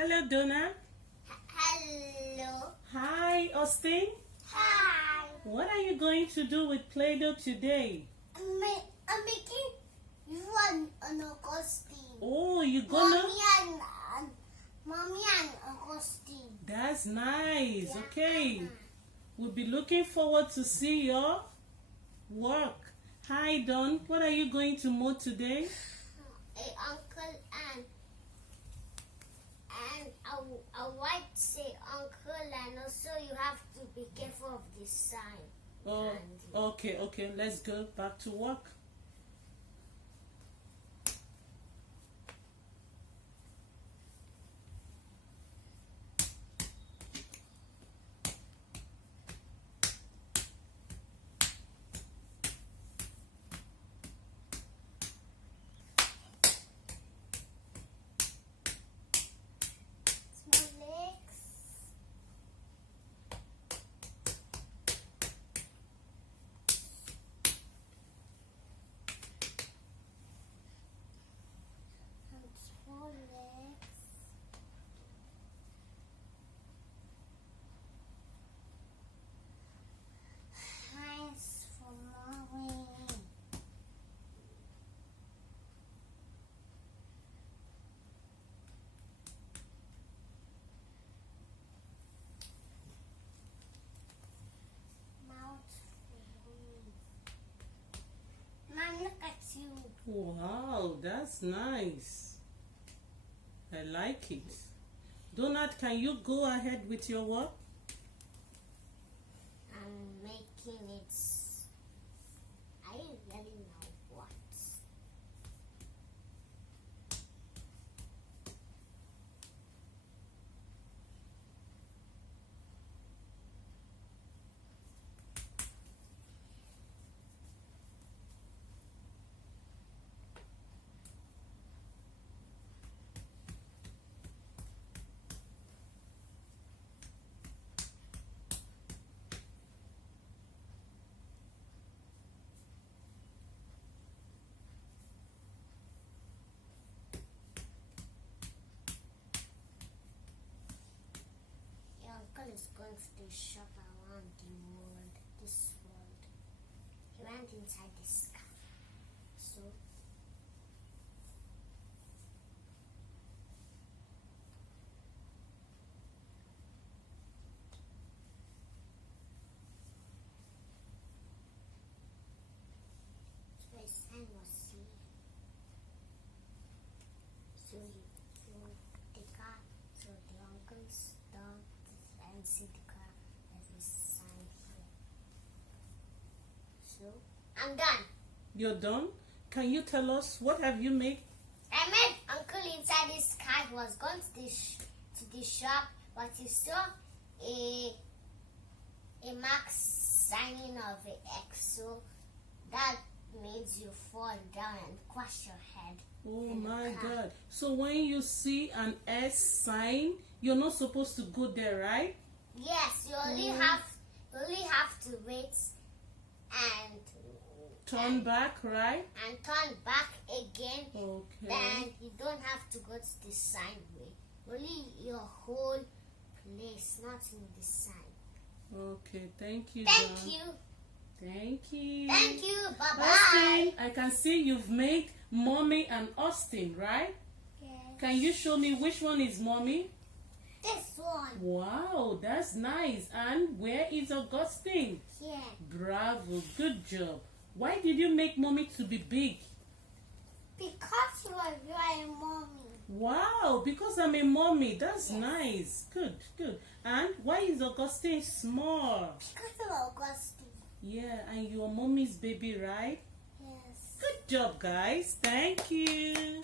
Hello, Donna. Hello. Hi, Austin. Hi. What are you going to do with Play-Doh today? I'm making one on Augustine. Oh, you gonna? Mommy and Augustine. That's nice. Yeah. Okay. We'll be looking forward to see your work. Hi, Don. What are you going to mow today? Uncle and I white say uncle, and also you have to be careful of the sign. Oh, okay. Let's go back to work. Small legs. And small legs. Hands for mommy. Mouth for mommy. Mom, look at you. Wow, that's nice. I like it. Donut, can you go ahead with your work? I'm making it. I really know what. Your uncle is going to the shop around the world, this world. He went inside this car. So his sign was here. So the car, so the uncle stopped and see the car. There's a sign here. So I'm done. You're done? Can you tell us what have you made? I met uncle inside his car. He was going to the shop, but he saw a mark signing of an X. So that means you fall down and crush your head. Oh in the my car. God. So when you see an S sign, you're not supposed to go there, right? Yes, you only have to wait and Turn back, right? and turn back again. Okay. Then you don't have to go to the sign way. Only your whole place, not in the sign. Okay, thank you, Thank John. you. Thank you. Thank you. Bye bye. Austin, I can see you've made Mommy and Austin, right? Yes. Can you show me which one is Mommy? This one. Wow, that's nice. And where is Augustine? Here. Bravo, good job. Why did you make Mommy to be big? Because you are a mommy. Wow, because I'm a mommy. That's nice. Good. And why is Augustine small? Because of Augustine. Yeah, and you're mommy's baby, right? Yes. Good job, guys. Thank you.